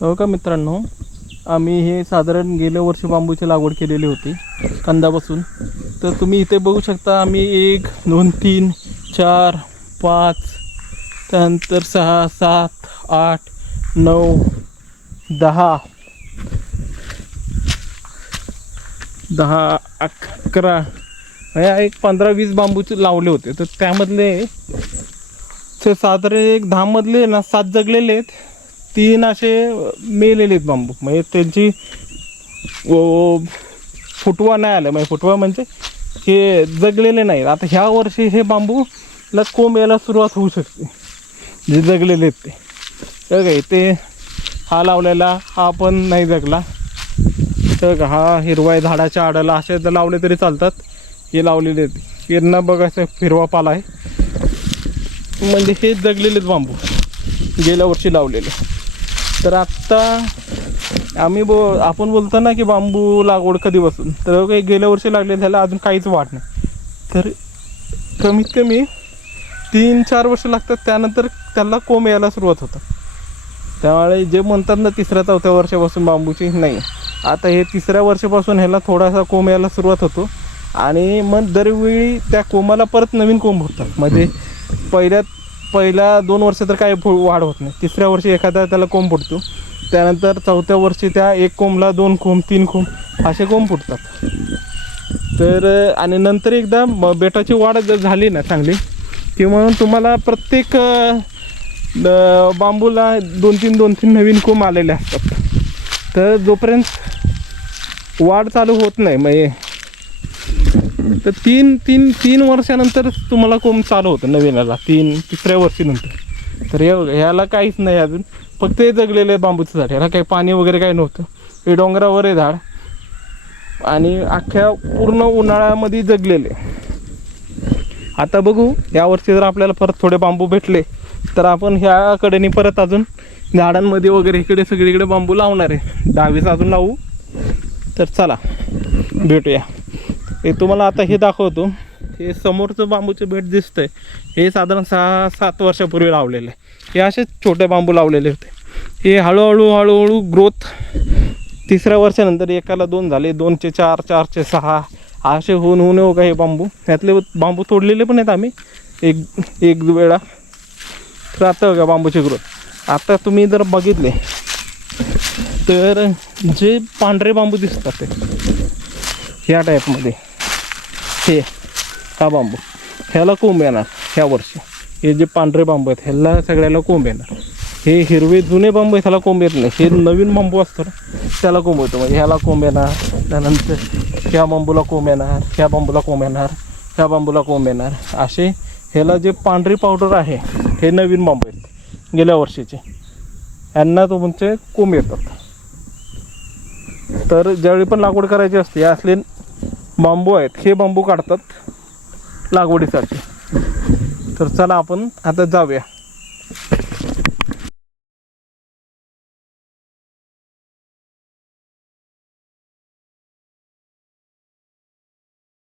हो का मित्रांनो, आम्ही हे साधारण गेल्या वर्षी बांबूची लागवड केलेली होती कंदापासून. तर तुम्ही इथे बघू शकता, आम्ही 1 2 3 4 5 त्यानंतर 6 7 8 9 10 10 11 या एक 15-20 बांबूचे लावले होते. तर त्यामधले ते साधारण एक 10 मधले ना 7 जगलेले आहेत, 3 असे मेलेले आहेत बांबू. म्हणजे त्यांची फुटवा नाही आला, म्हणजे फुटवा म्हणजे हे जगलेले नाहीत. आता ह्या वर्षी हे बांबूला कोंब यायला सुरुवात होऊ शकते, जे जगलेले आहेत ते. तर काय ते हा लावलेला हा पण नाही जगला. तर का हा हिरवा झाडाच्या आडाला असे जर लावले तरी चालतात. हे लावलेले आहेत, यांना बघायचं हिरवा पाला आहे, म्हणजे हे जगलेलेच बांबू गेल्या वर्षी लावलेले. तर आत्ता आम्ही आपण बोलतो ना की बांबू लागवड कधीपासून, तर काही गेल्या वर्षी लागले, त्याला अजून काहीच वाढ नाही. तर कमीत कमी 3-4 वर्ष लागतात, त्यानंतर त्याला कोंब यायला सुरुवात होतं. त्यामुळे जे म्हणतात ना 3-4 वर्षापासून बांबूची, नाही, आता हे 3ऱ्या वर्षापासून ह्याला थोडासा कोंब यायला सुरुवात होतो. आणि मग दरवेळी त्या कोंबाला परत नवीन कोंब होतात. म्हणजे पहिल्या 2 वर्ष तर काही वाढ होत नाही, 3ऱ्या वर्षी एखादा त्याला कोंब फुटतो. त्यानंतर 4थ्या वर्षी त्या 1 कोंबला 2 कोंब 3 कोंब असे कोंब फुटतात. तर आणि नंतर एकदा बेटाची वाढ जर झाली ना चांगली, की म्हणून तुम्हाला प्रत्येक बांबूला 2-3 नवीन कोंब आलेले असतात. तर जोपर्यंत वाढ चालू होत नाही, म्हणजे तर 3 वर्षानंतर तुम्हाला कोंब चालू होतं नवीनला, 3-3ऱ्या वर्षीनंतर. तर ह्याला काहीच नाही अजून, फक्त हे जगलेलं आहे बांबूचं झाड. ह्याला काही पाणी वगैरे काही नव्हतं, हे डोंगरावर आहे झाड आणि अख्ख्या पूर्ण उन्हाळ्यामध्ये जगलेले. आता बघू यावर्षी जर आपल्याला परत थोडे बांबू भेटले तर आपण ह्याकडेनी परत अजून झाडांमध्ये वगैरे इकडे सगळीकडे बांबू लावणार आहे. 10-20 अजून लावू. तर चला भेटूया. हे तुम्हाला आता हे दाखवतो. हे समोरचं बांबूचं बेट दिसतंय, हे साधारण 6-7 वर्षापूर्वी लावलेलं आहे. हे असे छोटे बांबू लावलेले होते. हे हळूहळू ग्रोथ 3ऱ्या वर्षानंतर एकाला 2 झाले, 2चे 4, 4चे 6 असे होऊन हो का हे बांबू. त्यातले बांबू तोडलेले पण आहेत आम्ही एक वेळा. तर आता बघा बांबूची ग्रोथ. आता तुम्ही जर बघितले तर जे पांढरे बांबू दिसतात ते ह्या टाईपमध्ये, हा बांबू, ह्याला कोंब येणार ह्या वर्षी. हे जे पांढरे बांबू आहेत ह्याला सगळ्याला कोंब येणार. हे हिरवे जुने बांबू आहेत ह्याला कोंब येत नाही. हे नवीन बांबू असतो ना त्याला कोंब येतो. म्हणजे ह्याला कोंब येणार, त्यानंतर ह्या बांबूला कोंब येणार, ह्या बांबूला कोंब येणार, ह्या बांबूला कोंब येणार. असे ह्याला जे पांढरी पावडर आहे हे नवीन बांबू आहेत गेल्या वर्षीचे, यांना तुमचे कोंब येतात. तर ज्यावेळी पण लागवड करायची असते असले बांबू आहेत, हे बांबू काढतात लागवडीसाठी. तर चला आपण आता जाऊया.